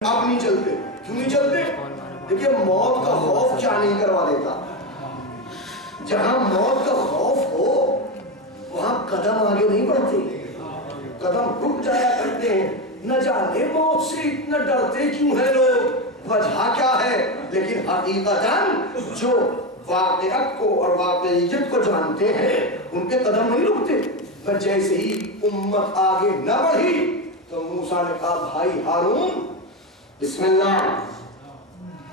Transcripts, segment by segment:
اب نہیں چلتے. کیوں نہیں چلتے؟ دیکھیں موت کا خوف کیا نہیں کروا دیتا. جہاں موت کا خوف ہو وہاں قدم آگے نہیں بڑھتے, قدم رک جایا کرتے ہیں. نہ جانے موت سے اتنا ڈرتے کیوں ہیں لوگ, وجہ کیا ہے؟ لیکن حقیقتاً جو واقعات کو اور واقعیت کو جانتے ہیں ان کے قدم نہیں رکتے. پر جیسے ہی امت آگے نہ بڑھی تو موسیٰ نے کہا بھائی ہارون بسم اللہ.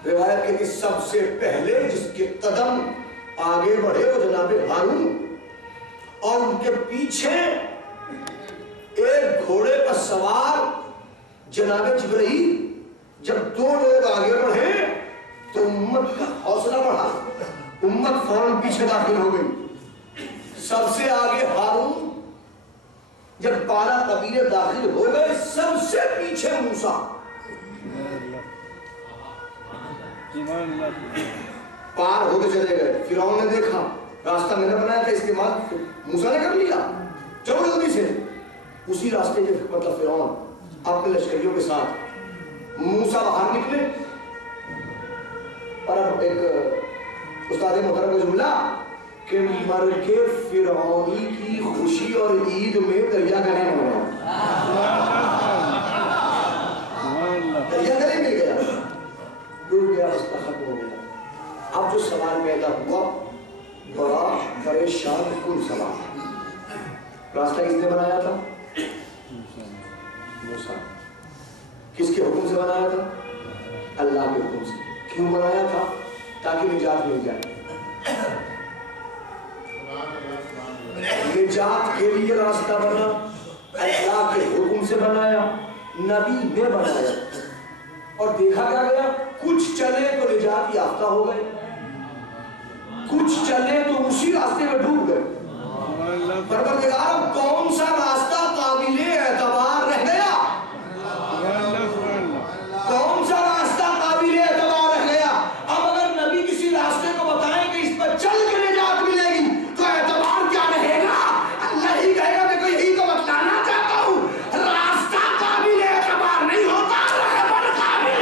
روایت ہے کہ سب سے پہلے جس کے قدم آگے بڑھے وہ جناب ہارون, اور ان کے پیچھے ایک گھوڑے پر سوار جناب جبرائیل. جب دو لوگ آگے بڑھے تو امت کا حوصلہ بڑھا, امت فوراً پیچھے داخل ہو گئی. سب سے آگے ہارون, جب 12 قبیلے داخل ہو گئے سب سے پیچھے موسیٰ. پار ہو کے چلے گئے. فرعون نے دیکھا راستہ میں نے بنایا تھا, استعمال موسیٰ نے کر لیا, چلو جلدی سے. اسی راستے کے مطلب فرعون اپنے لشکریوں کے ساتھ موسیٰ باہر نکلے. اور اب ایک استاد محترم کا جملہ کہ مر کے فرعونی کی خوشی اور عید میں دریا گلے میں ہوا, دریا گلے مل گیا, ڈوب گیا, رستہ ختم ہو گیا. اب جو سوال پیدا ہوا بڑا پریشان کن سوال. راستہ کس نے بنایا تھا؟ موسیٰ. کس کے حکم سے بنایا تھا؟ اللہ کے حکم سے. کیوں بنایا تھا؟ تاکہ نجات مل جائے. نجات کے لیے راستہ بنا, اللہ کے حکم سے بنایا, نبی نے بنایا. اور دیکھا کیا گیا؟ کچھ چلے تو نجات یافتہ ہو گئے, کچھ چلے تو اسی راستے میں ڈوب گئے. پروردگار کون سا راستہ قابل اعتبار رہ گیا؟ کون سا راستہ قابل اعتبار رہ گیا؟ اب اگر نبی کسی راستے کو بتائیں کہ اس پر چل کے نجات ملے گی تو اعتبار کیا رہے گا؟ اللہ ہی کہے گا میں یہی تو بتلانا چاہتا ہوں, راستہ قابل اعتبار نہیں ہوتا, رہبر قابل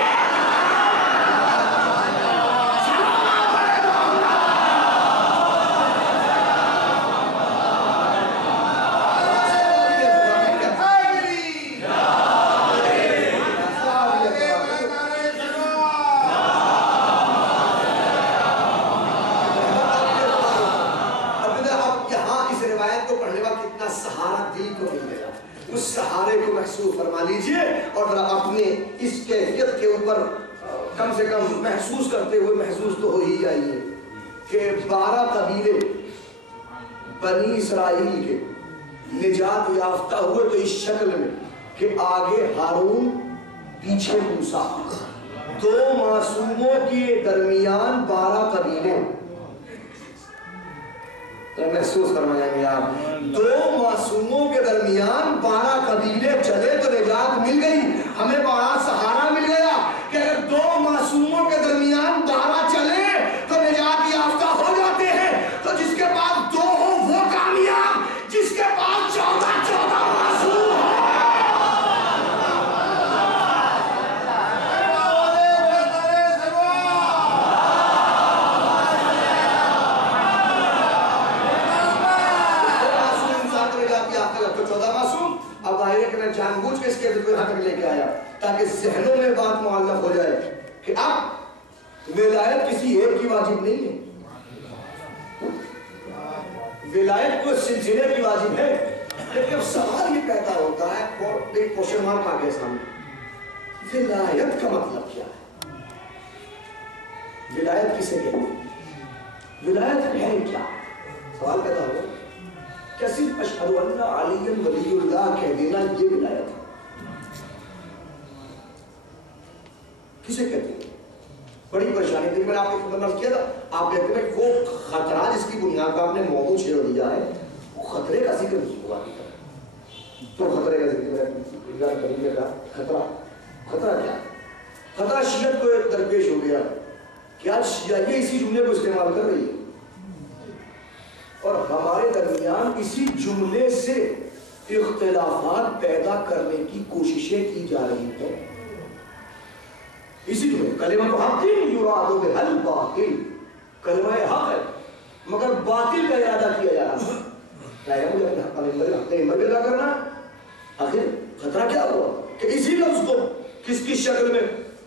اس سہارے کو محسوس فرما لیجئے اور اپنے اس کیفیت کے اوپر کم سے کم محسوس کرتے ہوئے محسوس تو ہو ہی جائیے کہ 12 قبیلے بنی اسرائیل کے نجات یافتہ ہوئے تو اس شکل میں کہ آگے ہارون پیچھے موسیٰ. 2 معصوموں کے درمیان 12 قبیلے. محسوس فرمائیں گے آپ, 2 معصوموں کے درمیان 12 قبیلے چلے تو نجات مل گئی. ہمیں بڑا سہارا مل گیا کہ اگر 2 معصوموں کے درمیان 12 چلے تو نجات یافتہ ہو جاتے ہیں. تو جس کے پاس 2 ہو وہ کامیاب, جس کے پاس 14 معصوم ہو. جان بوجھ کے اس کے یہاں تک لے کے آیا تاکہ ذہنوں میں بات معلق ہو جائے کہ اب ولایت کسی ایک کی واجب نہیں ہے, ولایت کو سلسلے کی واجب ہے. لیکن اب سوال یہ پیدا ہوتا ہے اور ایک کوشچن مارک آ گیا سامنے, ولایت کا مطلب کیا ہے؟ ولایت کسے کہتے ہیں؟ ولایت ہے کیا؟ سوال پیدا ہو کیا صرف اشہد ان علی ولی اللہ کہہ دینا یہ ولایت ہے؟ کسے کہتے ہیں؟ بڑی پریشانی تھی. میں نے آپ کو خبر نرس کیا تھا, آپ کہتے ہیں وہ خطرہ جس کی بنیاد پر آپ نے موضوع چھیڑ دیا ہے وہ خطرے کا ذکر نہیں ہوا. تو خطرے کا ذکر ہے, خطرہ کیا؟ خطرہ شیعت کو ایک درپیش ہو گیا کہ آج شیعہ اسی جملے کو استعمال کر رہی ہے اور ہمارے درمیان اسی جملے سے اختلافات پیدا کرنے کی کوششیں کی جا رہی ہیں. اسی لیے کلمہ حق یراد بہل باطل، کلمہ حق ہے مگر باطل کا ارادہ کیا جا رہا ہے، مجھے اپنے حق میں ادا کرنا ہے۔ آخر خطرہ کیا ہوا کہ اسی لفظ کو کس کی شکل میں،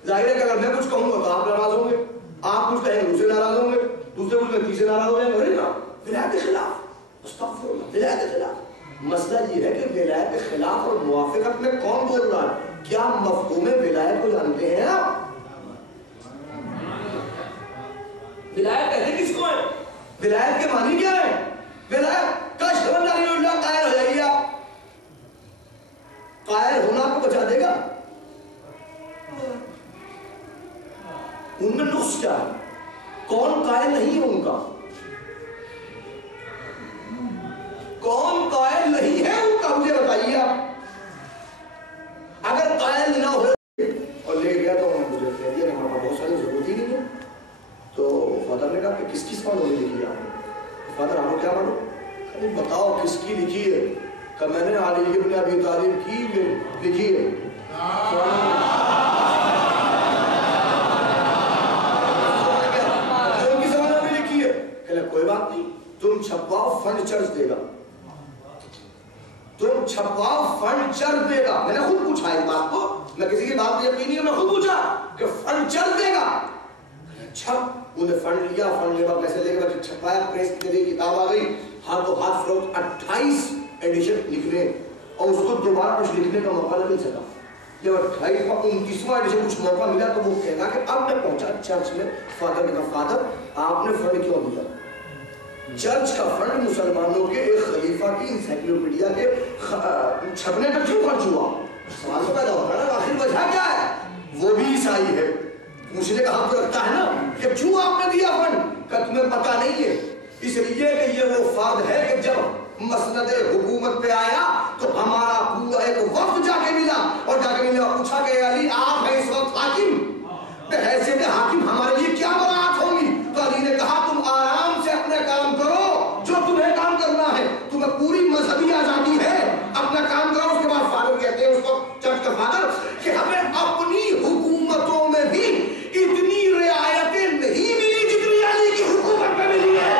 ظاہر ہے کہ اگر میں کچھ کہوں گا تو آپ ناراض ہوں گے، آپ کچھ کہیں گے دوسرے ناراض ہوں گے، دوسرے کچھ کہیں تیسرے ناراض ہو جائیں گے، نا ولایت کے خلاف، استغفر اللہ، ولایت کے خلاف۔ مسئلہ یہ ہے کہ ولایت کے خلاف اور موافقت میں کون بول رہا ہے؟ کیا مفہوم ولایت کو جانتے ہیں آپ؟ ولایت کہتے کس کو ہے؟ ولایت کے معنی کیا ہے؟ ولایت کا اشہد لا الہ الا اللہ قائل ہو جائیے آپ، قائل ہونا آپ کو بچا دے گا؟ ان میں نقص کیا ہے؟ کون قائل نہیں ہے ان کا؟ کون قائل نہیں ہے ان کا مجھے بتائیے آپ۔ اگر قائل نہ ہو اور لے گیا تو مجھے کہہ دیا کہ ہمارا بہت ساری ضرورت ہی نہیں ہے، تو فادر نے کہا کہ کس کس بات ہونے لکھی آپ نے؟ فادر آپ کو کیا معلوم؟ بتاؤ کس کی لکھی ہے؟ کہ میں نے علی ابن ابی طالب کی لکھی ہے۔ کوئی بات نہیں، تم چھپواؤ فنڈ چرچ دے گا، تم چھپواؤ فنڈ چرچ دے گا۔ میں نے خود پوچھا اس بات کو، میں کسی کی بات یقین نہیں ہے، میں خود پوچھا کہ فنڈ چرچ دے گا؟ چھپ، انہیں فنڈ لیا، فنڈ لے پیسے لے کے چھپایا، پریس کے لیے کتاب آ گئی، ہاتھوں ہاتھ فروخت، 28 ایڈیشن لکھنے اور اس کو دوبارہ کچھ لکھنے کا موقع نہیں مل سکا۔ جب 29واں ایڈیشن کچھ موقع ملا تو وہ کہنا کہ اب میں پہنچا چرچ میں، فادر نے کہا فادر آپ نے فنڈ کیوں دیا؟ چرچ کا فنڈ مسلمانوں کے ایک خلیفہ کی انسائکلوپیڈیا کے چھپنے پر کیوں خرچ ہوا؟ سوال تو پیدا ہوتا ہے نا، آخر وجہ کیا ہے؟ وہ بھی عیسائی ہے، پوچھنے کا حق تو رکھتا ہے نا کہ کیوں آپ نے دیا فنڈ؟ کہ تمہیں پتہ نہیں ہے، اس لیے کہ یہ وہ فرد ہے کہ جب مسند حکومت پہ آیا تو ہمارا پورا ایک وفد جا کے ملا اور جا کے ملا پوچھا کہ علی آپ ہیں اس وقت حاکم، بحیثیت حاکم ہمارے لیے کیا برات ہوگی؟ تو علی نے کہا تم آرام سے اپنے کام کرو جو تمہیں کام کرنا ہے، تمہیں پوری مذہبی آزادی ہے، اپنا کام کرو۔ اس کے بعد فادر کہتے ہیں اس کو چرچ کا فادر کہ ہمیں اپنی حکومتوں میں بھی اتنی رعایتیں نہیں ملی جتنی علی کی حکومت میں ملی ہے۔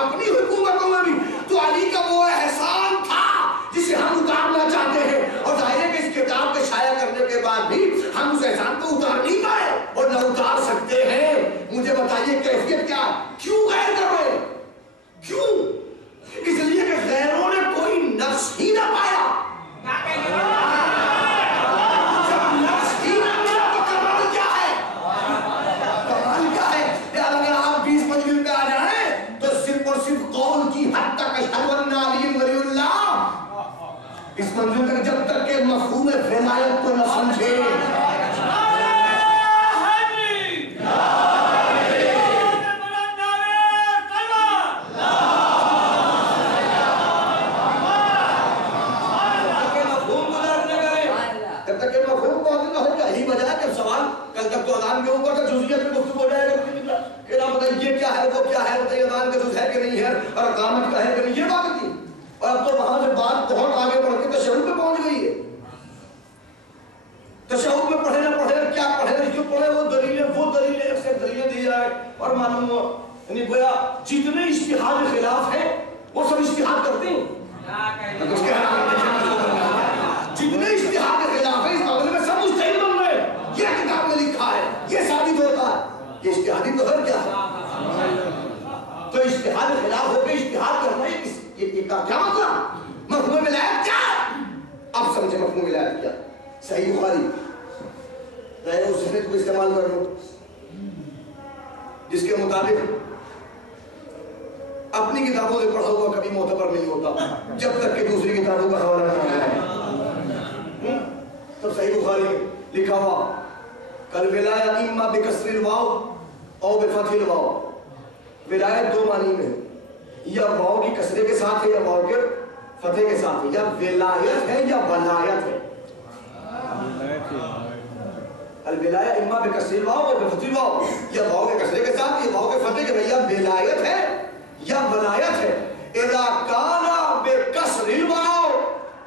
اپنی حکومتوں میں بھی تو علی کا وہ احسان تھا جسے ہم اتارنا چاہتے ہیں، اور ظاہر ہے کہ اس کتاب کے شائع کرنے کے بعد بھی ہم اس احسان کو اتار نہیں پائے اور نہ اتار سکتے ہیں۔ مجھے بتائیے کیفیت کیا ہے؟ کیوں غیر کر رہے؟ کیوں؟ اس لیے کہ غیروں نے کوئی نقص ہی نہ پایا۔ جب نقص ہی نہ ملا تو کمال کیا ہے؟ کمال کیا ہے؟ اگر آپ 20 منزل پہ آ جائیں تو صرف اور صرف قول کی حد تک اشہد ان علی ولی اللہ، اس منزل تک جب تک کہ مفہوم ولایت کو نہ سمجھے۔ کل تک تو اذان کے اوپر جزئیت میں گفتگو ہو جائے گا کہ نا بتائیے یہ کیا ہے وہ کیا ہے، بتائیے اذان کا جز ہے کہ نہیں ہے اور اقامت کا ہے کہ نہیں، یہ بات تھی۔ اور اب تو وہاں سے بات بہت آگے بڑھ کے تشہد میں پہنچ گئی ہے۔ تشہد میں پڑھے نہ پڑھے کیا پڑھے نہ کیوں پڑھے، وہ دلیلیں ایک سے دلیلیں دی جائے اور معلوم ہو یعنی گویا جتنے اجتہاد کے خلاف ہیں وہ سب اجتہاد کرتے ہیں۔ جتنے اجتہاد کے خلاف ہیں اس معاملے میں سب مجتہد بن رہے ہیں، یہ کتاب میں لکھا ہے، یہ ثابت ہوتا ہے، یہ اجتہادی تو ہے کیا ہے؟ تو اجتہاد کے خلاف ہو کے اجتہاد کرنا ہے، یہ کیا مطلب؟ مفہوم ولایت کیا ہے؟ اب سمجھے مفہوم ولایت کیا؟ صحیح بخاری غیر اس نے کو استعمال کر لو جس کے مطابق اپنی کتابوں سے پڑھا ہوا کبھی معتبر نہیں ہوتا جب تک کہ دوسری کتابوں کا حوالہ نہ ہے۔ تو صحیح بخاری لکھا ہوا کل ولایت اما بکسر الواو او بفتح الواو، ولایت دو معنی میں ہے، یا واو کی کسرے کے ساتھ ہے یا واو کے فتح کے ساتھ ہے، یا ولایت ہے یا ولایت ہے۔ الولایہ اما بکسر الواو او بفتح الواو، یا واو کے کسرے کے ساتھ یا واو کے فتح کے، یا ولایت ہے یا ولایت ہے۔ اذا کان بکسر الواو،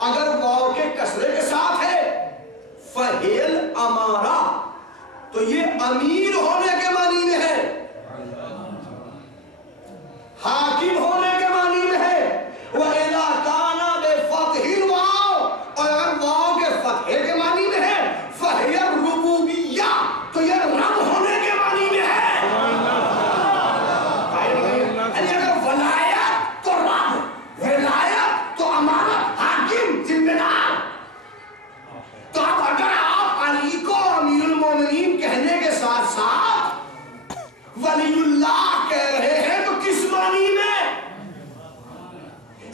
اگر واو کے کسرے کے ساتھ ہے فہیل امارہ، تو یہ امیر ہونے کے معنی میں ہے، حاکم ہونے کے معنی میں ہے۔ وَإِذَا كَانَ بِفَتْحِ الْوَاوِ، اور اگر واو کے فتحے کے معنی میں ہے فَهِيَ الرُّبُوبِيَّہ، تو یہ رب ہونے کے معنی میں ہے۔ یعنی اگر ولایت تو رب، ولایت تو امانت، حاکم، ذمہ دار، تو اب اگر آپ علی کو امیر المومنین کہنے کے ساتھ ساتھ ولی اللہ کہہ رہے ہیں تو کس معنی میں؟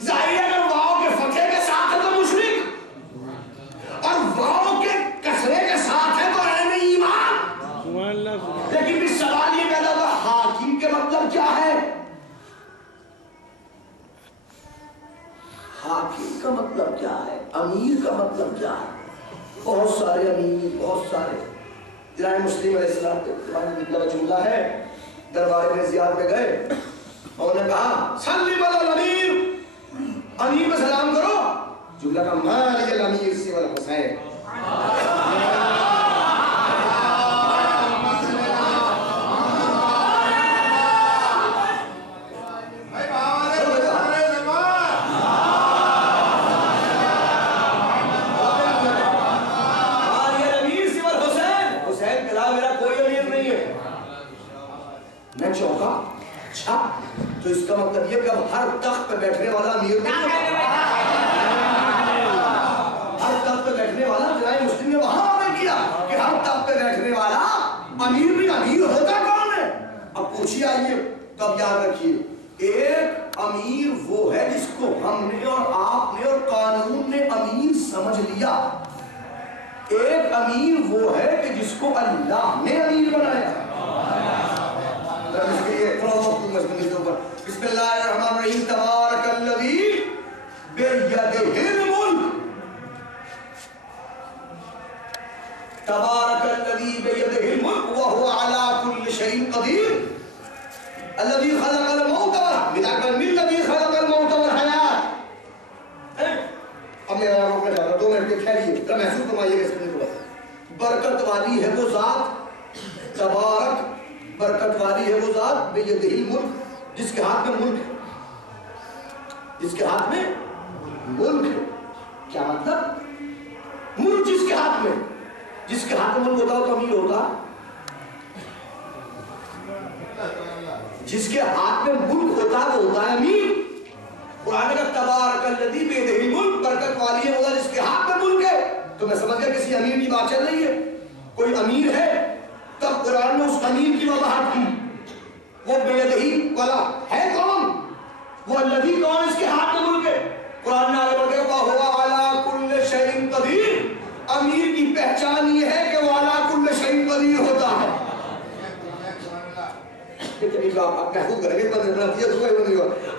ظاہر ہے اگر واؤ کے فتحے کے ساتھ ہے تو مشرک، اور واؤ کے کسرے کے ساتھ ہے تو اہل ایمان۔ لیکن بھی سوال یہ پیدا ہوا حاکم کے مطلب کیا ہے؟ حاکم کا مطلب کیا ہے؟ امیر کا مطلب کیا ہے؟ بہت سارے امیر، بہت سارے جناب مسلم علیہ السلام کے جملہ ہے، دربار میں زیاد میں گئے، انہوں نے کہا سلم علی الامیر، امیر میں سلام کرو، جملہ کا مالی الامیر سوى الحسین۔ میں چوکا، اچھا تو اس کا مطلب یہ کہ اب ہر تخت پہ بیٹھنے والا امیر نہیں ہوتا، ہر تخت پہ بیٹھنے والا جناب مسلم نے وہاں عمل کیا کہ ہر تخت پہ بیٹھنے والا امیر بھی امیر ہوتا کون ہے؟ اب پوچھیے آئیے، تب یاد رکھیے ایک امیر وہ ہے جس کو ہم نے اور آپ نے اور قانون نے امیر سمجھ لیا، ایک امیر وہ ہے کہ جس کو اللہ نے امیر بنایا۔ بسم اللہ الرحمن الرحیم، تبارک الذی بیدہ الملک، تبارک الذی بیدہ الملک وہو علی کل شیء قدیر، الذی خلق الموت الذی خلق الموت والحیات۔ اب میں روکنے جا رہا ہوں، 2 منٹ کے ٹھہریے، ذرا محسوس فرمائیے گا اس کو۔ برکت والی ہے وہ ذات، تبارک برکت والی ہے وہ ذات، بیدہ الملک، جس کے ہاتھ میں ملک ہے، جس کے ہاتھ میں ملک ہے۔ کیا مطلب؟ ملک جس کے ہاتھ میں، جس کے ہاتھ میں ملک ہوتا تو امیر ہوتا، جس کے ہاتھ میں ملک ہوتا وہ ہوتا ہے امیر۔ قرآن کا تبارک الذی بیدہ الملک، برکت والی ہے وہ جس کے ہاتھ میں ملک ہے، تو میں سمجھ گیا کسی امیر کی بات چل رہی ہے، کوئی امیر ہے تب قرآن نے اس امیر کی وضاحت کی، وہ بیدہی والا ہے کون؟ وہ الذی کون اس کے ہاتھ میں ملک ہے؟ قرآن نے آگے بڑھ کے وَهُوَ عَلَى كُلِّ شَيْءٍ قَدِيرٌ، امیر کی پہچان یہ ہے کہ وہ عَلَى كُلِّ شَيْءٍ قَدِيرٌ ہوتا ہے۔ آپ محفوظ کریں گے،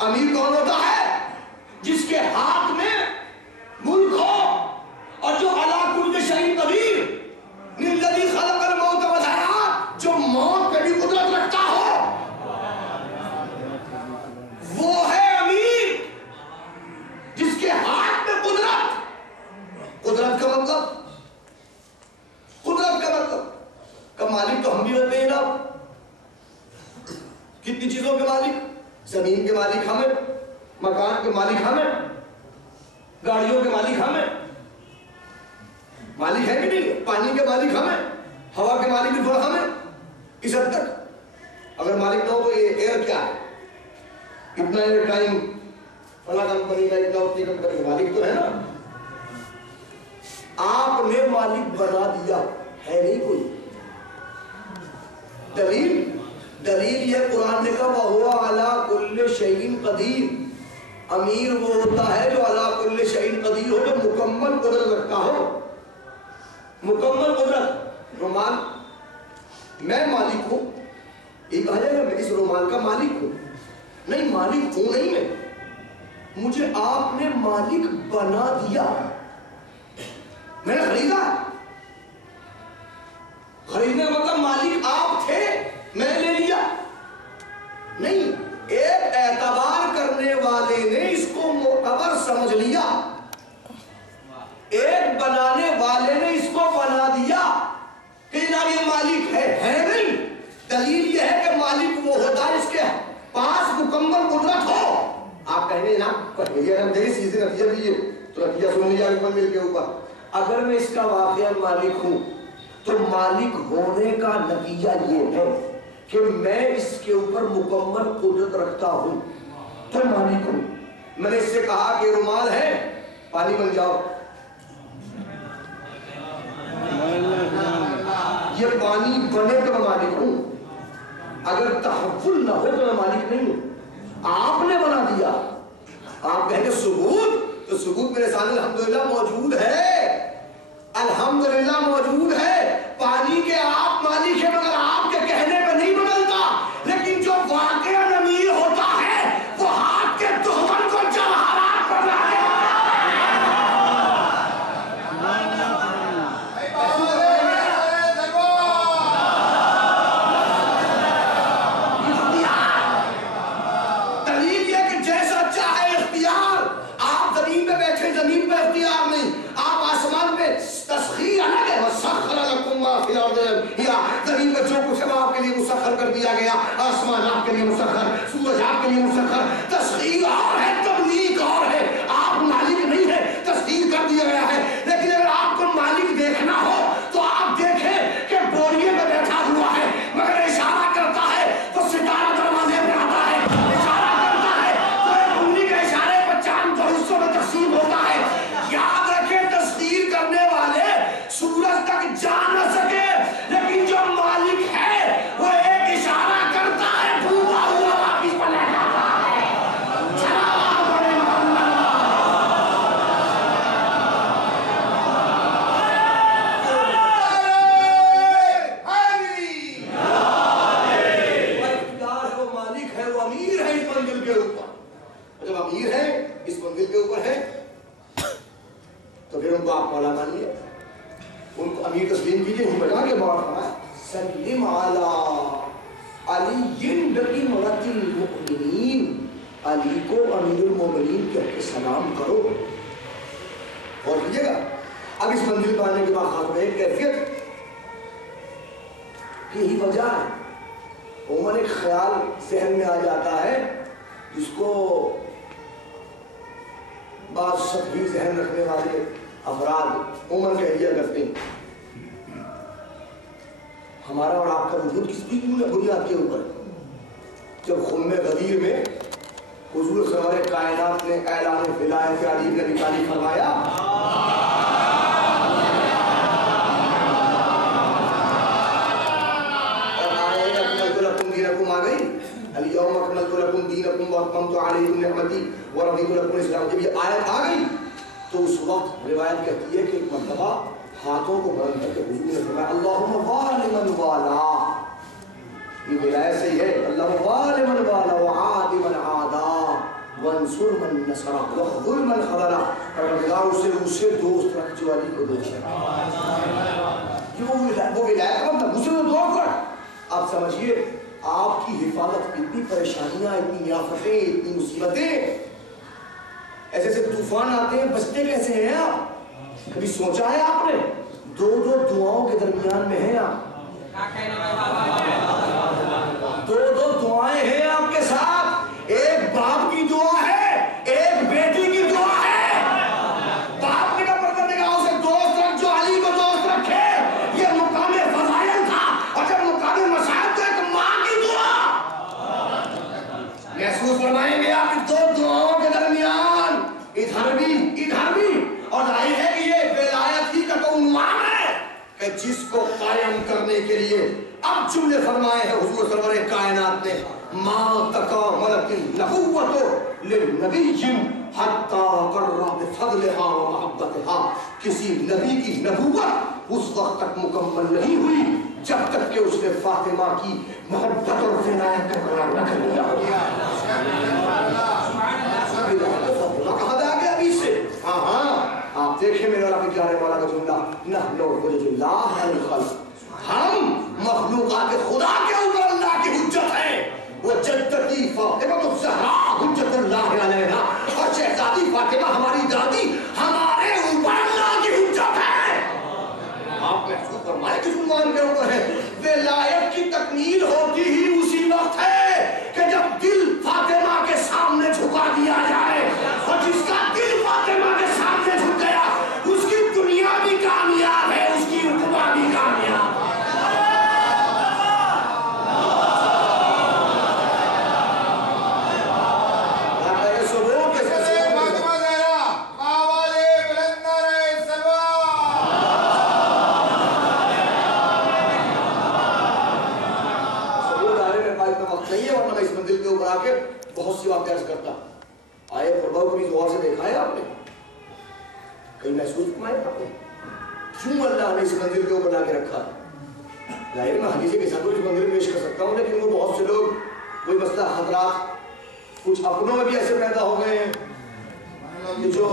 امیر کون ہوتا ہے؟ جس کے ہاتھ میں ملک ہو، اور جو عَلَى كُلِّ شَيْءٍ قَدِيرٌ، الذی خلق الموت والحیات، جو موت پہ بھی قدرت رکھتا ہو، وہ ہے امیر جس کے ہاتھ میں قدرت۔ قدرت کا مطلب، قدرت کا مطلب کا مالک تو ہم بھی ہوتے ہیں نا، کتنی چیزوں کے مالک؟ زمین کے مالک ہمیں، مکان کے مالک ہمیں، گاڑیوں کے مالک ہمیں، مالک ہے کہ نہیں؟ پانی کے مالک ہمیں، ہوا کے مالک بھی تھوڑا ہمیں، اس حد تک اگر مالک نہ ہو تو یہ ایئر کیا ہے؟ اتنا ایئر ٹائم فلاں کمپنی کا، اتنا اتنی کمپنی کا مالک تو ہے نا، آپ نے مالک بنا دیا ہے نہیں کوئی۔ دلیل یہ قرآن نے کہا وَهُوَ عَلَى كُلِّ شَيْءٍ قَدِيرٌ، امیر وہ ہوتا ہے جو عَلَى كُلِّ شَيْءٍ قَدِيرٌ ہو، جو مکمل قدرت رکھتا ہو، مکمل قدرت۔ رومال، میں مالک ہوں، یہ کہا جائے گا میں اس رومال کا مالک ہوں؟ نہیں، مالک ہوں نہیں میں، مجھے آپ نے مالک بنا دیا، میں نے خریدا۔ خریدنے کا مطلب مالک آپ تھے، میں نے لے لیا نہیں، ایک اعتبار کرنے والے نے اس کو معتبر سمجھ لیا، ایک بنانے والے نے اس کو بنا نے نا میری سیدھی نتیجہ بھی ہے تو نتیجہ سن لیا مل کے اوپر. اگر میں اس کا واقعہ مالک ہوں تو مالک ہونے کا نتیجہ یہ ہے کہ میں اس کے اوپر مکمل قدرت رکھتا ہوں تو مالک ہوں. میں نے اس سے کہا کہ رومال ہے پانی بن جاؤ, یہ پانی بنے تو میں مالک ہوں. اگر تحفظ نہ ہو تو میں مالک نہیں ہوں. آپ نے بنا دیا, آپ کہیں گے ثبوت, تو ثبوت میرے سامنے الحمدللہ موجود ہے, الحمدللہ موجود ہے. پانی کے آپ مالک ہیں مگر آپ کے کہنے پہ نہیں بدلتا, لیکن جو واقعہ نمیر ہوتا ہے وہ ہاتھ کے دہن کو جواہرات پر لانے زمین میں جو کچھ آپ کے لیے مسخر کر دیا گیا, آسمان آپ کے لیے مسخر, سورج آپ کے لیے مسخر. تسخیر اور ہے, تبلیغ اور ہے. آپ مالک نہیں ہے, تسخیر کر دیا گیا ہے. لیکن اگر آپ کو مالک دیکھنا ہو تو آپ دیکھیں کہ بوریے میں بیٹھا ہوا ہے مگر اشارہ کرتا ہے تو ستارہ دروازے پہ آتا ہے, اشارہ کرتا ہے تو ایک انگلی کے اشارے پر چاند دو حصوں میں تقسیم ہوتا ہے. یاد رکھیں تسخیر کرنے والے سورج تک جا نہ سکے, لیکن جو مالک ہے وہ ایک اشارہ کرتا ہے, ڈوبا ہوا واپس پلٹ جاتا ہے. چلا بڑے اختیار ہے, وہ مالک ہے, وہ امیر ہے اس منزل کے اوپر. جب امیر ہے اس منزل کے اوپر ہے تو پھر ان کو آپ مولا مانیے, ان کو امیر تسلیم کیجئے. ہی بتا کے بات فرمائے سلم علی علی نبی مرت المؤمنین, علی کو امیر المومنین کہہ کے سلام کرو. اور کیجئے گا اب اس منزل پہ آنے کے بعد خاتمہ ایک کیفیت یہی وجہ ہے. عموماً ایک خیال ذہن میں آ جاتا ہے جس کو بعض سطحی ذہن رکھنے والے افراد عموماً کہہ دیا کرتے ہیں ہمارا اور آپ کا وجود کس کی بنیاد کے اوپر. جب خم غدیر میں حضور سرور کائنات نے اعلان ولایت علی بن ابی طالب فرمایا, اور آئے اکملت لکم دینکم آ گئی, الیوم اکملت لکم دینکم واتممت علیکم نعمتی ورضیت لکم الاسلام. جب یہ آیت آ گئی تو اس وقت روایت کہتی ہے کہ ایک مرتبہ ہاتھوں کو بلند کر کے حضور نے فرمایا اللہم والی من والا, یہ ولایت سے ہے, اللہم والی من والا وعادی من عادا وانصر من نصرہ وخذل من خذلہ. پروردگار اسے دوست رکھ جو علی کو دوست رکھ. یہ وہ ولایت کا مطلب اسے دوست رکھ. آپ سمجھئے آپ کی حفاظت, اتنی پریشانیاں, اتنی آفتیں, اتنی مصیبتیں, ایسے ایسے طوفان آتے ہیں, بچتے کیسے ہیں آپ؟ کبھی سوچا ہے آپ نے؟ دو دو دعاؤں کے درمیان میں ہیں آپ, دو دو دعائیں ہیں آپ کے ساتھ. ایک باپ کی دعا ہے, ایک بیٹی کی دعا ہے. باپ نے کہا پروردگار اسے دوست رکھ جو علی کو دوست رکھے, یہ مقام فضائل تھا. اور جب مقام مسائل تو ایک ماں کی دعا محسوس فرمائیں گے آپ دو دعاؤں کے درمیان, ادھر بھی. اور ظاہر ہے کہ یہ ولایت ہی کا تو عنوان ہے کہ جس کو قائم کرنے کے لیے اب جملے فرمائے ہیں حضور سرور کائنات نے, ما تکاملت النبوۃ للنبی حتی قر بفضلها ومحبتها. کسی نبی کی نبوت اس وقت تک مکمل نہیں ہوئی جب تک کہ اس نے فاطمہ کی محبت اور ولایت کا قرار نہ کر لیا. کہا جا گیا ابھی سے. ہاں آپ دیکھیں میرے رب پیارے والا کا جملہ, نحن حجج اللہ الخلق, ہم مخلوقات خدا کے اوپر اللہ کی حجت ہے. وہ جدتی فاطمہ الزہرا حجت اللہ علیہا, اور شہزادی فاطمہ ہماری دادی ہمارے اوپر اللہ کی حجت ہے. آپ محسوس فرمائے کس عنوان کے اوپر ہے. ولایت کی تکمیل ہوتی ہی اسی وقت ہے کہ جب دل فاطمہ کے سامنے جھکا دیا جائے. بہت سی باتیں عرض کرتا آئے قربا کو بھی غور سے دیکھا ہے آپ نے کہیں محسوس کمائے آپ نے کیوں اللہ نے اس مندر کو بنا کے رکھا ظاہر میں حدیث کے ساتھ کچھ مندر پیش کر سکتا ہوں لیکن وہ بہت سے لوگ کوئی مسئلہ خطرات کچھ اپنوں میں بھی ایسے پیدا ہو گئے ہیں کہ جو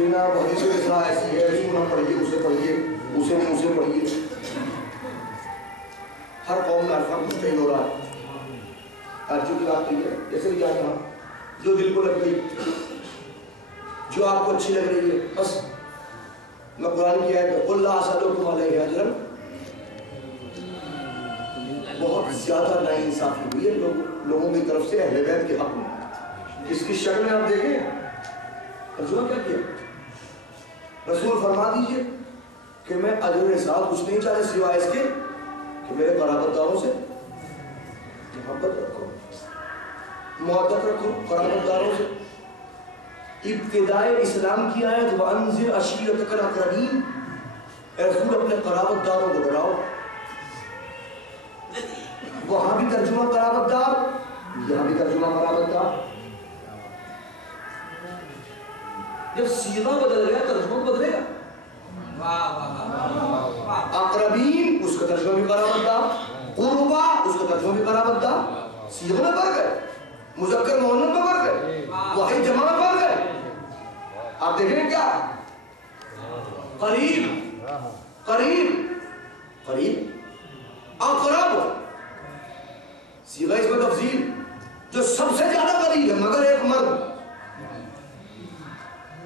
حدیث کے ساتھ ایسی ہے اس کو نہ پڑھیے اسے پڑھیے اسے نہیں اسے پڑھیے ہر قوم میں الفاظ مستحیل ہو رہا ہے تاجب کی بات نہیں ہے جیسے بھی جانا جو دل کو لگ گئی جو آپ کو اچھی لگ رہی ہے بس میں قرآن کی آیت قل لا اسألکم علیہ اجرا بہت زیادہ ناانصافی ہوئی ہے لوگوں کی طرف سے اہل بیت کے حق میں اس کی شکل میں آپ دیکھیں ترجمہ کیا کیا رسول فرما دیجئے کہ میں اجر حساب کچھ نہیں چاہتا سوائے اس کے کہ میرے قرابت داروں سے محبت رکھو محبت رکھو قرابت داروں سے ابتدائے اسلام کی آیت وَأَنذِرْ عَشِيرَتَكَ الْأَقْرَبِينَ اے رسول اپنے قرابت داروں کو ڈراؤ وہاں بھی ترجمہ قرابت دار یہاں بھی ترجمہ قرابت دار جب صیغہ بدل گیا ترجمہ بدلے گا اقربین اس کا ترجمہ بھی قرابت دار قربا اس کا ترجمہ بھی قرابت دار صیغہ میں فرق ہے مذکر مؤنث میں فرق ہے واحد جمع میں فرق ہے آپ دیکھیں کیا قریب قریب قریب اقرب صیغہ اس میں تفضیل جو سب سے زیادہ قریب ہے مگر ایک مرد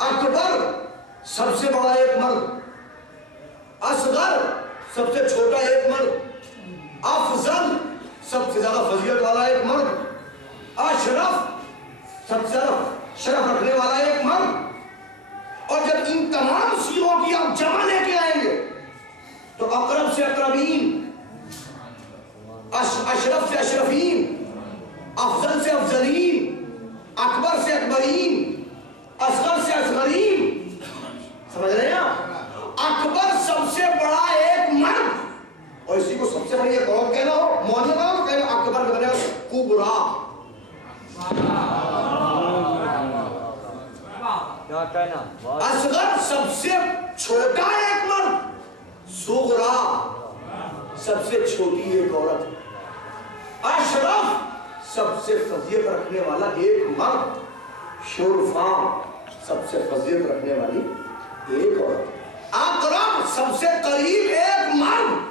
اکبر سب سے بڑا ایک مرد اصغر سب سے چھوٹا ایک مرد افضل سب سے زیادہ فضیلت والا ایک مرد اشرف سب سے زیادہ شرف رکھنے والا ایک مرد اور جب ان تمام صیغوں کی آپ جمع لے کے آئیں گے تو اقرب سے اقربین اشرف سے اشرفین افضل سے افضلین اکبر سے اکبرین اصغر سے اصغرین سمجھ رہے ہیں آپ اکبر سب سے بڑا ایک مرد اور اسی کو سب سے بڑی ایک عورت کہنا ہو موجود ہو تو کہنا اکبر کے بنے کبرا اصغر سب سے چھوٹا ایک مرد صغرا سب سے چھوٹی ایک عورت اشرف سب سے فضیلت رکھنے والا ایک مرد شرفا سب سے فضیلت رکھنے والی ایک عورت اقرب سب سے قریب ایک مرد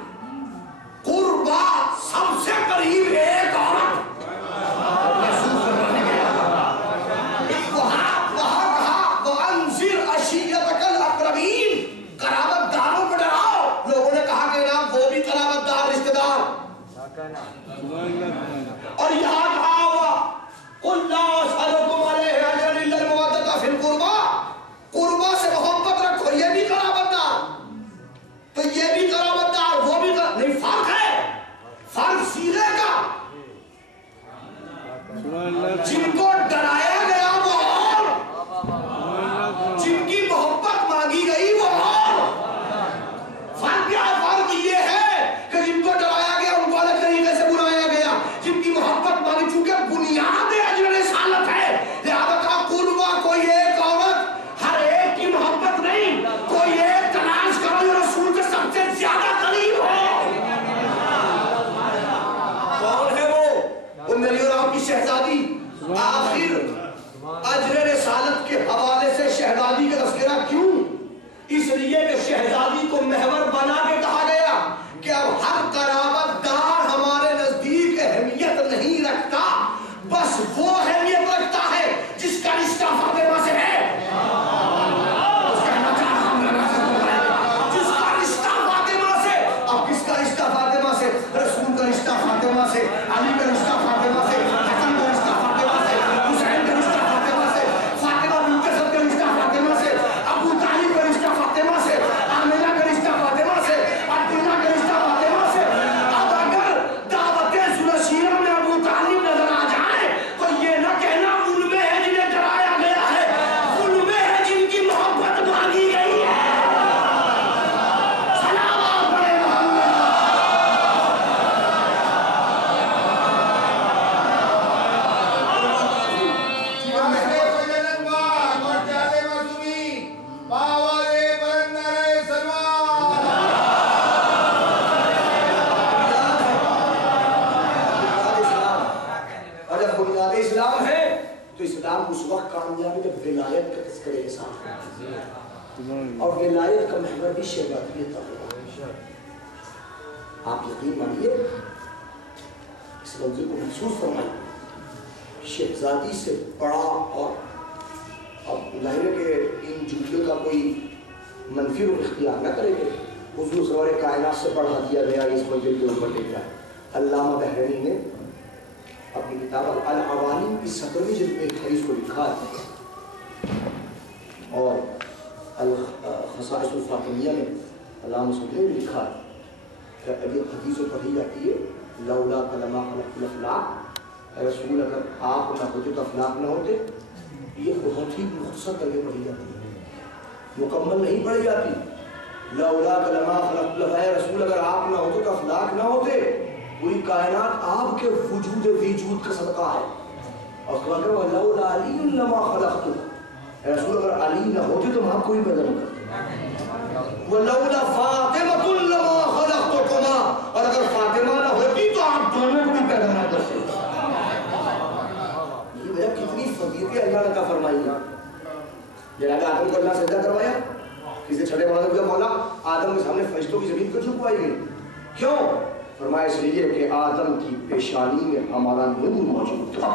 قربا سب سے قریب ایک عورت قرابت داروں کو ڈراؤ لوگوں نے کہا کہ نا وہ بھی قرابت دار رشتہ دار اور یہاں کہا ہوا قل لا اسألکم علیہ اجرا الا المودۃ فی القربى قربا سے بہت اور ولایت کا محور بھی شہزادی تقوا۔ آپ یقین مانیے اس منظر کو محسوس فرمائیے، شہزادی سے بڑا، اور اب ظاہر ہے کہ ان جملے کا کوئی منفی رخ اختیار نہ کرے گے، حضور سرور کائنات سے بڑھا دیا گیا اس منزل کے اوپر لے جائے۔ علامہ بحرینی نے اپنی کتاب العوالم کی 17ویں جلد میں ایک حدیث کو لکھا ہے، اور الخصائص الفاطمیہ میں علامہ سعدی نے لکھا ہے کہ یہ حدیث پڑھی جاتی ہے، لولا کلمہ خلق الافلاق، اے رسول اگر آپ نہ ہوتے تو افلاق نہ ہوتے، یہ بہت ہی مختصر کر کے پڑھی جاتی ہے، مکمل نہیں پڑھی جاتی۔ لولا کلمہ خلق الافلاق، اے رسول اگر آپ نہ ہوتے تو افلاق نہ ہوتے، پوری کائنات آپ کے وجود وجود کا صدقہ ہے۔ اور اس کے بعد لولا علی لما خلقت، اے رسول اگر علی نہ ہوتے تو ہم کوئی پیدا نہ کرتے، ولولا فاطمۃ لما خلقتکما، اور اگر فاطمہ نہ ہوتی تو آپ دونوں کو بھی پیدا نہ کرتے۔ یہ بھیا کتنی فضیلتیں اللہ نے عطا فرمائی ہے۔ جناب آدم کو اللہ سجدہ کروایا، کسی چھٹے بڑا نے مولا آدم کے سامنے فرشتوں کی زمین پر جھکوائی گئی، کیوں؟ فرمایا اس لیے کہ آدم کی پیشانی میں ہمارا نور موجود تھا،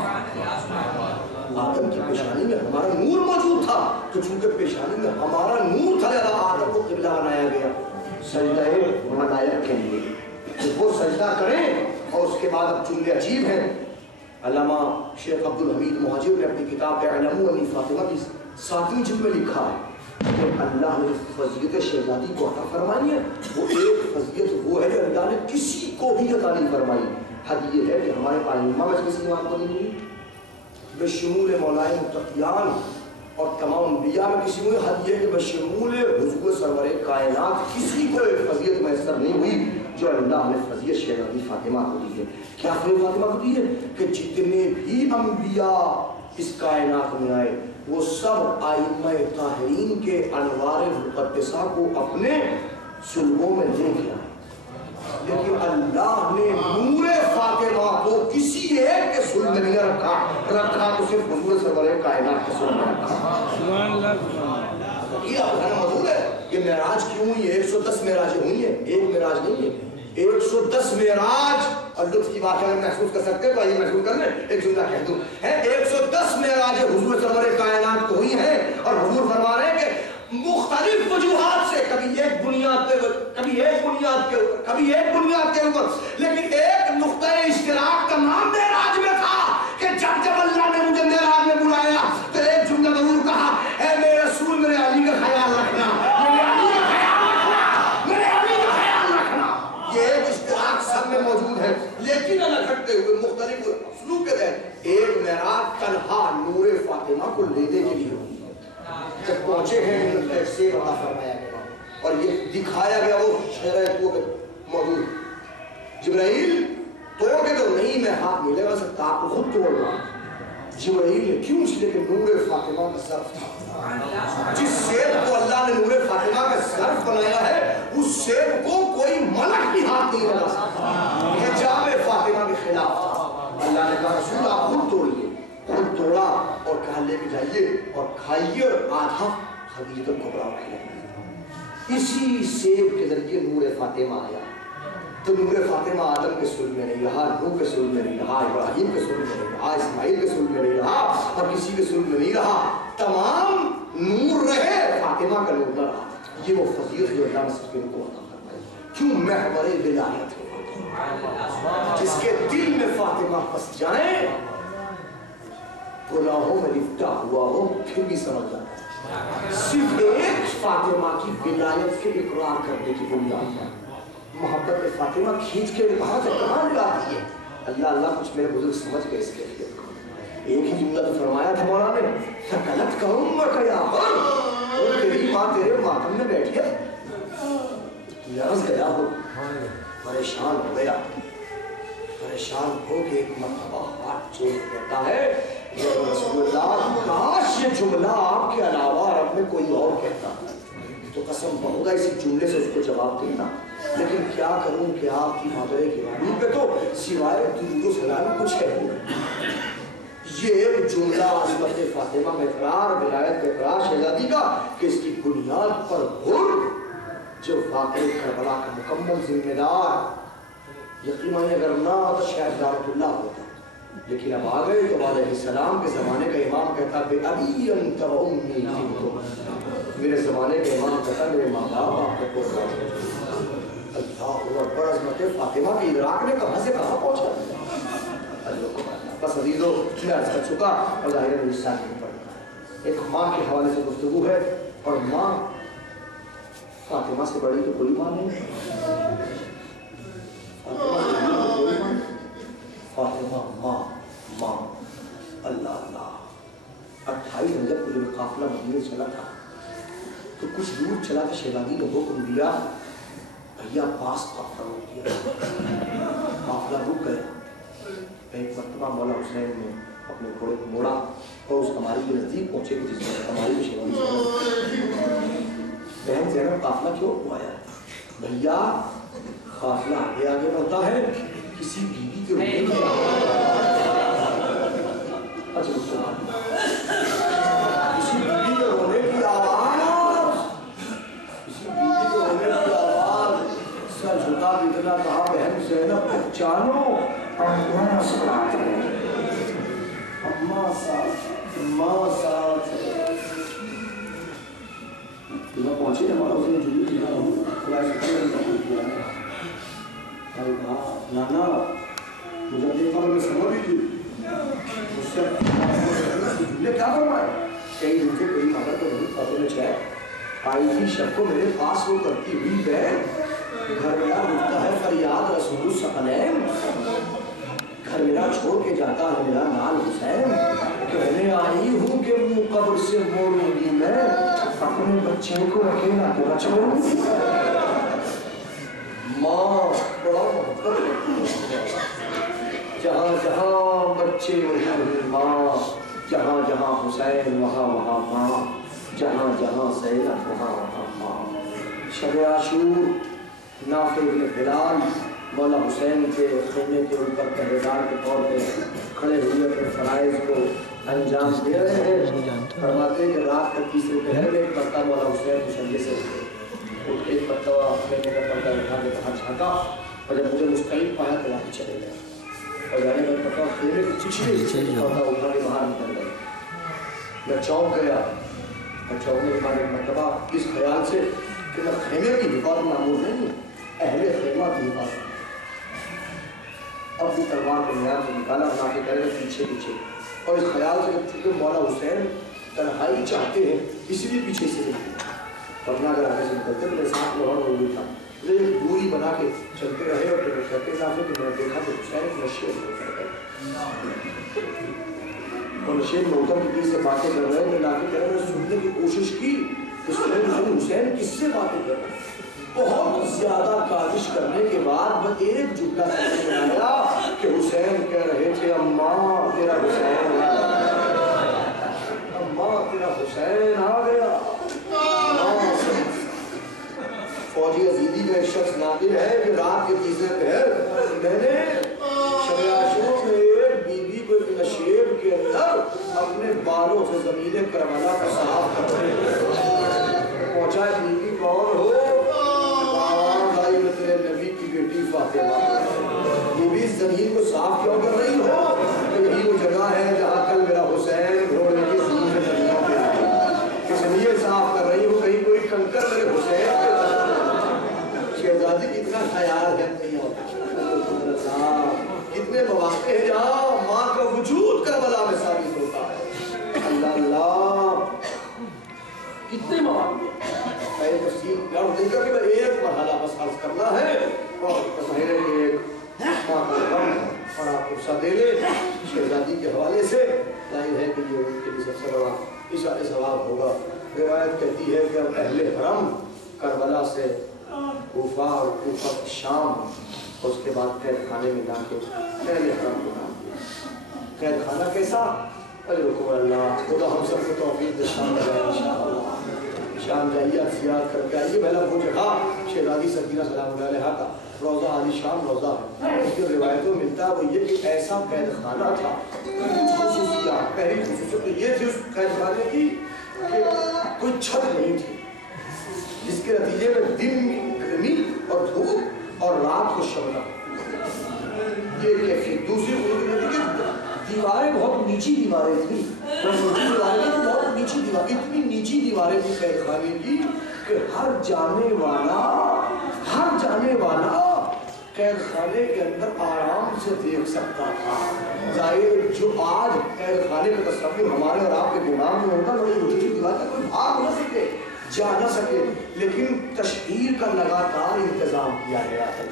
آدم کی پیشانی میں ہمارا نور موجود تھا، تو چونکہ پیشانی میں ہمارا نور تھا لہذا آدم کو قبلہ بنایا گیا سجدہ منایا کے لیے۔ وہ سجدہ کریں، اور اس کے بعد اب جملے عجیب ہیں۔ علامہ شیخ عبدالحمید مہاجر نے اپنی کتاب اعلموا انی فاطمہ کی 7ویں جلد میں لکھا ہے کہ اللہ نے فضیلت شہزادی کو عطا فرمائی ہے، وہ ایک فضیلت وہ ہے جو اللہ نے کسی کو بھی عطا نہیں فرمائی۔ حد یہ ہے کہ ہمارے ائمہ میں کسی امام کو نہیں ملی، بشمول مولائے متقیان اور تمام انبیاء میں کسی کو، حد یہ کہ بشمول حضور سرور کائنات کسی کو ایک فضیلت میسر نہیں ہوئی جو اللہ نے فضیلت شہزادی فاطمہ کو دی ہے۔ کیا فضیلت فاطمہ کو دی ہے؟ کہ جتنے بھی انبیاء اس کائنات میں آئے وہ سب ائمہ طاہرین کے انوار مقدسہ کو اپنے سلبوں میں لے کے آئے، لیکن اللہ نے نور فاطمہ کو کسی ایک کے سلب میں نہیں رکھا تو صرف حضور سرور کائنات کے سلب میں رکھا۔ سبحان اللہ۔ یہ بتانا موجود ہے کہ معراج کیوں ہوئی ہے؟ 110 معراجیں ہوئی ہیں، ایک معراج نہیں ہے، 110 معراج۔ اور لطف کی بات اگر محسوس کر سکتے تو آئیے محسوس کر لیں، ایک جملہ کہہ دوں، 110 معراج حضور سرور کائنات کو ہوئی ہیں، اور حضور فرما رہے ہیں کہ مختلف وجوہات سے، کبھی ایک بنیاد کے اوپر، کبھی ایک بنیاد کے اوپر، لیکن ایک نقطہ اشتراک تمام معراج میں تھا کہ جب اللہ نے مجھے معراج میں بلایا تو ایک جملہ ضرور کہا، اے میرے رسول میرے علی کا خیال رکھنا، میرے علی کا خیال رکھنا، میرے علی کا خیال رکھنا۔ یہ ایک اشتراک سب میں موجود ہے، لیکن نہ گھٹتے ہوئے مختلف اسلوب کے تحت ایک معراج تنہا نور فاطمہ کو لینے کے لیے ہوئی۔ جب پہنچے ہیں سے عطا فرمایا گیا اور یہ دکھایا گیا وہ شہر کو موجود، جبرائیل توڑ کے تو نہیں میں ہاتھ نہیں لگا سکتا، آپ کو خود توڑ رہا۔ جبرائیل نے کیوں؟ اس لیے کہ نور فاطمہ کا ظرف تھا، جس سیب کو اللہ نے نور فاطمہ کا ظرف بنایا ہے اس سیب کو کوئی ملک بھی ہاتھ نہیں لگا سکتا، حجاب فاطمہ کے خلاف تھا۔ اللہ نے کہا رسول آپ خود توڑیے، خود توڑا اور کہا لے کے جائیے اور کھائیے، اور آدھا خدیجہ کبریٰ کو کھلائیے۔ اسی سیب کے ذریعے نور فاطمہ آیا، تو نور فاطمہ آدم کے سلب میں نہیں رہا، نوح کے سلب میں نہیں رہا، ابراہیم کے سلب میں نہیں رہا، اسماعیل کے سلب میں نہیں رہا، اور کسی کے سلب میں نہیں رہا، تمام نور رہے، فاطمہ کا نور نہ رہا۔ یہ وہ فضیلت جو اللہ نے سب کے کو عطا فرمائی، کیوں محور ولایت ہے، جس کے دل میں فاطمہ پس جائیں گناہوں میں لپٹا ہوا ہو پھر بھی سمجھ جاتا ہے۔ صرف ایک فاطمہ کی ولایت کے اقرار کرنے کی بنیاد ہے، محبت فاطمہ کھینچ کے کہاں سے کہاں لے آتی ہے؟ اللہ اللہ کچھ میرے بزرگ سمجھ گئے اس کے لیے۔ ایک ہی جملہ تو فرمایا تھا مولا نے، غلط کروں میں کیا اور تیری ماں تیرے ماتم میں بیٹھی ہے، لرز گیا ہو، پریشان ہو گیا، پریشان ہو کے ایک مرتبہ ہاتھ جوڑ کہتا ہے یا رسول اللہ کاش یہ جملہ آپ کے علاوہ رب میں کوئی اور کہتا، تو قسم بہت اسی جملے سے اس کو جواب دینا، لیکن کیا کروں کہ آپ کی مادر گرامی پہ تو سوائے درود و سلام کچھ ہے نہیں۔ یہ ایک جملہ عصمت فاطمہ میں اقرار ولایت کا اقرار شہزادی کا کہ اس کی بنیاد پر غر جو واقعی کربلا کا مکمل ذمہ دار یقیناً اگر نہ تو شاید دارت اللہ ہوتا، لیکن اب آ گئے تو علیہ السلام کے زمانے کا امام کہتا بے ابی انت و امی جئتم، میرے زمانے کا امام کہتا میرے ماں باپ آپ کو قربان کرتے۔ اللہ اکبر، عظمت فاطمہ کی ادراک نے کہاں سے کہاں پہنچا۔ بس عزیزو میں عرض کر چکا اور ظاہر رسالہ نہیں پڑھنا۔ ایک ماں کے حوالے سے گفتگو ہے اور ماں فاطمہ سے بڑی تو کوئی ماں نہیں، فاطمہ ماں اللہ اللہ۔ 28 رجب کو جب قافلہ مدینے چلا تھا تو کچھ دور چلا تھا، شہزادی نے حکم دیا بھیا پاس قافلہ روک دیا، قافلہ رک گیا۔ ایک مرتبہ مولا حسین نے اپنے گھوڑے کو موڑا اور اس ہماری کے نزدیک پہنچے کہ جس میں ہماری شہزادی بہن زینب قافلہ کیوں ہوا ہے؟ بھیا قافلہ آگے آگے بڑھتا ہے، کسی بیوی کے رونے کی آواز، کسی بیوی کے رونے کی آواز، کسی بیوی کے رونے کی آواز، سر جھکا بگنا کہا بہن زینب پہچانو اماں ساتھ ہے، اماں ساتھ، اماں ساتھ ہے۔ جب پہنچے ہمارا اس نے جلوس دیا خدا سے کھڑے کا کوئی کیا ہے اور کہا نانا مجھے اپنے خبر میں سمجھ بھی تھی اس سے جملے کیا فرمائے؟ کئی دن سے کوئی مدد تو نہیں پتہ میں چاہے آئی تھی شب کو میرے پاس وہ کرتی ہوئی بہن، گھر میرا رکتا ہے فریاد رسول الثقلین، گھر میرا چھوڑ کے جاتا ہے میرا نال حسین، کہنے آئی ہوں کہ منہ قبر سے موڑوں گی میں اپنے بچے کو اکیلا کیا چھوڑوں گی۔ ماں بڑا جہاں جہاں بچے وہیں ماں، جہاں جہاں حسین وہاں وہاں ماں، جہاں جہاں زینب وہاں وہاں ماں۔ شب عاشور نافع بن بلال مولا حسین کے خیمے کے اوپر پہریدار کے طور پہ کھڑے ہوئے اپنے فرائض کو انجام دے رہے ہیں، فرماتے ہیں کہ رات کا تیسرے پہر میں ایک مرتبہ مولا حسین مصلی سے اٹھ کے ایک مرتبہ خیمے کا پردہ اٹھا کے کہاں جھانکا اور جب مجھے مستعد پایا تو واپس چلے گئے اور جانے میں مرتبہ خیمے کی چچڑے سے پردہ اٹھا کے باہر نکل گئے۔ میں چونک گیا اور چونکنے کے بعد ایک مرتبہ اس خیال سے کہ میں خیمے کی حفاظت معمول نہیں، اہل خیمہ کی حفاظت، اپنی تلوار کو میان سے نکالا بنا کے کرے پیچھے پیچھے اور اس خیال سے چونکہ مولا حسین تنہائی چاہتے ہیں اس لیے پیچھے سے نکلے، ورنہ اگر آگے سے نکلتے میرے ساتھ لوہر ہو گئی تھا، ایک دوری بنا کے چلتے رہے اور پھر کرتے جاتے کہ میں نے دیکھا کہ حسین نشے میں اتر گئے اور نشے میں اتر کے کسی سے باتیں کر رہے ہیں، میں لا کے کہہ رہے ہیں سننے کی کوشش کی حسین کس سے باتیں کر رہے ہیں، بہت زیادہ کاوش کرنے کے بعد وہ ایک جملہ سمجھ میں آیا کہ حسین کہہ رہے تھے اماں تیرا حسین آ گیا، اماں تیرا حسین آ گیا۔ فوجی عزیزی کا ایک شخص ناظر ہے کہ رات کے تیسرے پہر میں نے شب عاشور میں ایک بیوی کو ایک نشیب کے اندر اپنے بالوں سے زمین کربلا کا صاف کرتے پہنچا بیوی کون ہو؟ تیرے نبی کی بیٹی فاطمہ، یہ بھی زمین کو صاف کیوں کر رہی ہو؟ کہ یہی وہ جگہ ہے جہاں کل میرا حسین گھوڑے کی زمین میں زمینوں پہ آئی، اس لیے صاف کر رہی ہو کہیں کوئی کنکر میرے حسین پہ۔ شہزادی کتنا خیال ہے کتنے مواقع ہیں جہاں ماں کا وجود کربلا میں ثابت ہوتا ہے، اللہ اللہ کتنے مواقع میں تفصیل کر دیں گا کہ میں ایک مرحلہ بس عرض کرنا ہے اور ظاہر ہے کہ ایک ماں کا غم اور آپ کو دے لے شہزادی کے حوالے سے ظاہر ہے کہ یہ ان کے لیے سب سے بڑا اشارہ ثواب ہوگا۔ روایت کہتی ہے کہ اب اہل حرم کربلا سے کوفہ اور کوفہ شام اس کے بعد قید خانے میں جا کے اہل حرم کو نام دیا۔ قید خانہ کیسا؟ اللہ خدا ہم سب کو توفیق دے انشاءاللہ شام جائیے زیارت کر کے آئیے. پہلا وہ جگہ شہزادی سکینہ سلام اللہ علیہا کا روضہ عالی شام روضہ ہے. اس کی روایتوں میں ملتا ہے وہ یہ کہ ایسا قید خانہ تھا. کچھ خصوصیات پہلی خصوصیت تو یہ تھی اس قید خانے کی کہ کوئی چھت نہیں تھی، جس کے نتیجے میں دن میں گرمی اور دھوپ اور رات کو شبنم. یہ کیفیت. دوسری خصوصیت دیواریں بہت نیچی دیواریں تھیں. بہت نیچی دیوار، اتنی نیچی دیواریں تھیں قید خانے کی کہ ہر جانے والا قید خانے کے اندر آرام سے دیکھ سکتا تھا. ظاہر جو آج قید خانے کا تصور ہمارے اور آپ کے دماغ میں ہوتا بڑی اونچی دیوار کا کوئی بھاگ نہ سکے، جا نہ سکے، لیکن تشہیر کا لگاتار انتظام کیا گیا ہے،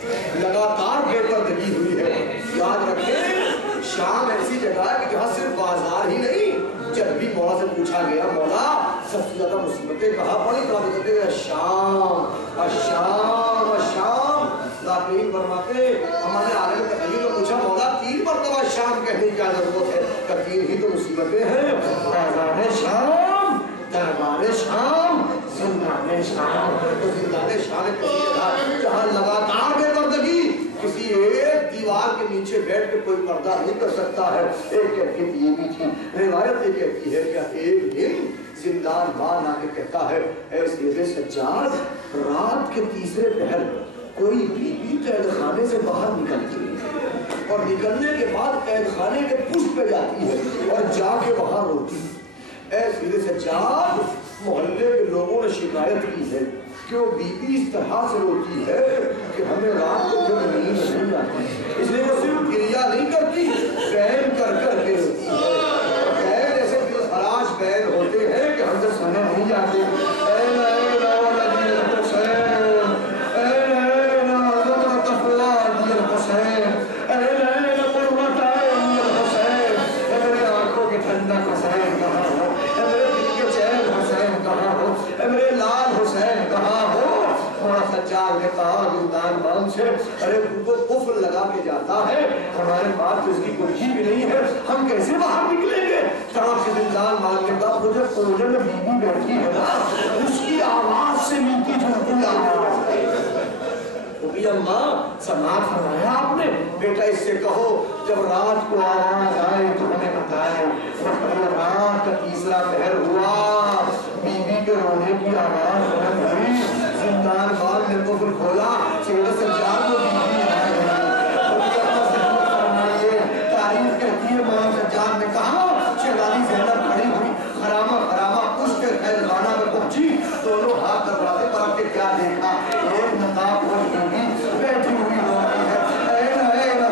لگاتار بے پردگی ہوئی ہے. یاد رکھیں شام ایسی جگہ ہے کہ جہاں صرف بازار ہی نہیں. جب بھی مولا سے پوچھا گیا مولا سب سے زیادہ مصیبتیں کہاں پڑی تو آپ کہتے ہیں شام الشام الشام. ذاکرین فرماتے ہمارے عالم تخیل کو پوچھا مولا 3 مرتبہ شام کہنے کی کیا ضرورت ہے؟ کہ 3 ہی تو مصیبتیں ہیں. بازار شام، دربار شام، زندان شام. تو زندان شام ایک جگہ جہاں لگاتار بے پردگی، کسی ایک دیوار کے نیچے بیٹھ کے کوئی پردہ نہیں کر سکتا ہے. ایک کیفیت یہ بھی تھی. روایت یہ کہتی ہے کہ ایک دن زندان بان آ کے کہتا ہے اے سید سجاد رات کے تیسرے پہر کوئی بی بی قید خانے سے باہر نکلتی ہے اور نکلنے کے بعد قید خانے کے پشت پہ جاتی ہے اور جا کے وہاں روتی ہے. اے سید سجاد محلے کے لوگوں نے شکایت کی ہے کہ وہ بی بی اس طرح سے روتی ہے کہ ہمیں رات کو جب نیند نہیں آتی. اس لیے وہ صرف گریہ نہیں کرتی، بین کر کر کے روتی ہے. بین ایسے دل خراش بین ہوتے ہیں کہ ہم سے سنے نہیں جاتے. ارے ان کو قفل لگا کے جاتا ہے، ہمارے پاس اس کی کوئی بھی نہیں ہے، ہم کیسے باہر نکلیں گے؟ طرف سے زندان مان کے کہا مجھے کوجے میں بی بی بیٹھی ہے نا، اس کی آواز سے ملتی جلتی آواز ہے. بھی اماں سماعت فرمایا آپ نے بیٹا اس سے کہو جب رات کو آواز آئے تو ہمیں بتائے. رات کا تیسرا پہر ہوا، بی بی کے رونے کی آواز بلند ہوئی. زندان بان نے قفل کھولا، سید سجاد کو بی بی آئے فرمائیے. تعریف کہتی ہے مولا سجاد نے کہا شہزادی زینب کھڑی ہوئی خرامہ پشت قید خانہ میں پہنچی. دونوں ہاتھ دروازے پر رکھ کے کیا دیکھا؟ ایک نقاب اور بیوی بیٹھی ہوئی رو رہی ہے. اے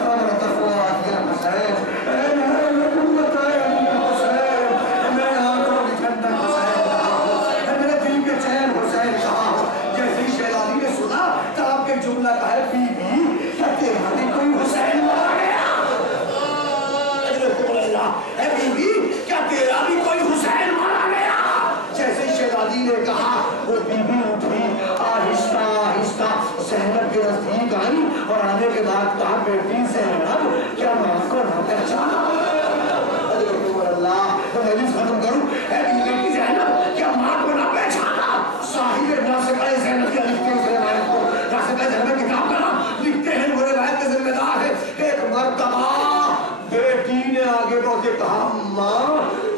ثمرۃ فؤاد الحسین، اے قوت علی الحسین، میرے آنکھوں کی ٹھنڈک حسین کہاں ہو، میرے دل کے چین حسین کہاں ہو. جیسے ہی شہزادی نے سنا تو آپ کے جملہ کہا ہے بی بی کیا تیرا بھی کوئی حسین مارا گیا؟ اے بی بی کیا تیرا بھی کوئی حسین مارا گیا؟ جیسے شہزادی نے کہا وہ بی بی اٹھی، آہستہ آہستہ زینب کے نزدیک آئی اور آنے کے بعد کہا بیٹی زینب کیا میں آپ کو نہ پہچانا؟ اللہ مجلس ختم کروں. اے بیٹی زینب کیا ماں کو نہ پہچانا؟ صاحب ناسقہ زینب کیا لکھتے ہیں اس روایت کو؟ ناسقہ زینب کتاب کا نام لکھتے ہیں، وہ روایت کے ذمہ دار ہے. ایک مرتبہ بیٹی نے آگے بڑھ کے کہا ماں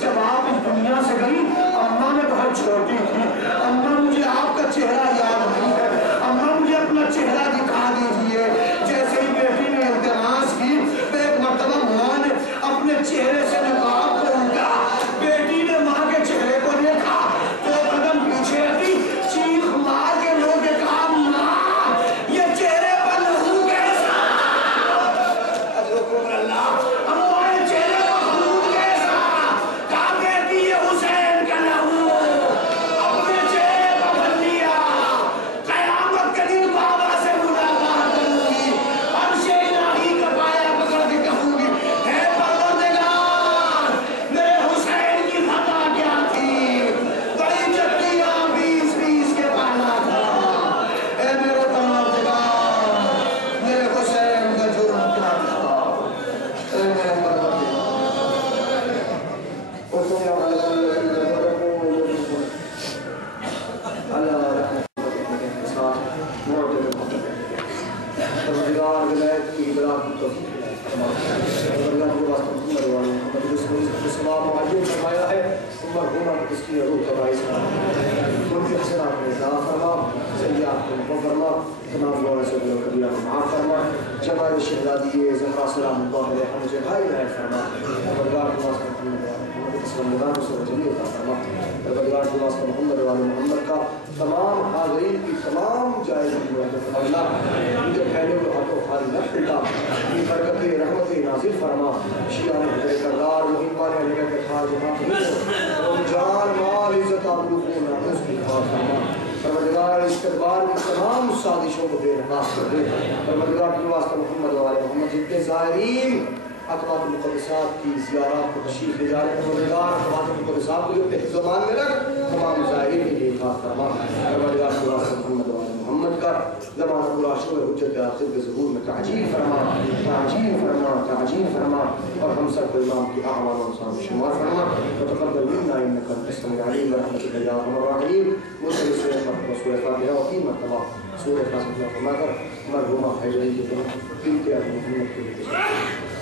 جب آپ اس دنیا سے گئی اماں نے بہت چھوٹی تھی، اماں مجھے آپ کا چہرہ یاد نہیں ہے، اماں مجھے اپنا چہرہ دکھا دیجئے. جیسے ہی بیٹی نے التماس کی ایک مرتبہ ماں نے اپنے چہرے سے نقاب کو اٹھا. بیٹی نے ماں کے چہرے کو دیکھا، 2 قدم پیچھے ہٹی، چیخ مار کے رو کے کہا ماں یہ چہرے پر لہو کیسا؟ اللہ ہمارے چہرے پر لہو کیسا؟ کہا بیٹی یہ حسین کا لہو. پروردگار ولایت کی ابلاغ کی توفیق عنایت فرما پروردگار کے واسطے محمد والے محمد کے ثواب معجل فرمایا ہے مرحومہ اس کی روح کا باعث ان کی حسنات میں اضافہ فرما سیئات کو محفوظ فرما تمام گناہوں سے کبیرہ کو معاف فرما جماعت شہزادی زہرا سلام اللہ علیہ مجھے بھائی عنایت فرما پروردگار کے واسطے محمد والے محمد کے سلام سے جلیل عطا فرما پروردگار کے واسطے محمد والے محمد کا تمام حاضرین کی تمام جائز اللہ ان کے پھیلے ہوئے ہاتھوں خالی نہ پھیلا ان برکت رحمت نازل فرما شیعہ نے کردار محبان علیہ کے خاص جہاں جان مال عزت آبروخون اس کی خواہ فرما پروردگار اس دربار میں تمام سازشوں کو بے نقاب کر دے پروردگار کے واسطے محمد والے محمد جتنے زائرین اقوات المقدسات کی زیارات کو تشریف لے جا رہے ہیں پروردگار اقوات المقدسات کو جو اپنے زبان میں رکھ تمام زائرین کے لیے خاص فرما پروردگار کے واسطے محمد والے محمد کا زمانہ پورا شروع حجت آخر کے ظہور میں تعجیل فرما اور ہم سب کو امام کی اعمال و انسان شمار فرما وتقبل منا انك انت السميع العليم برحمتك يا ارحم الراحمين وصلى سيدنا رسول الله وفي مرتبہ سورہ فاتحہ فرما کر مرحومہ حیدری کی بنت محمد کی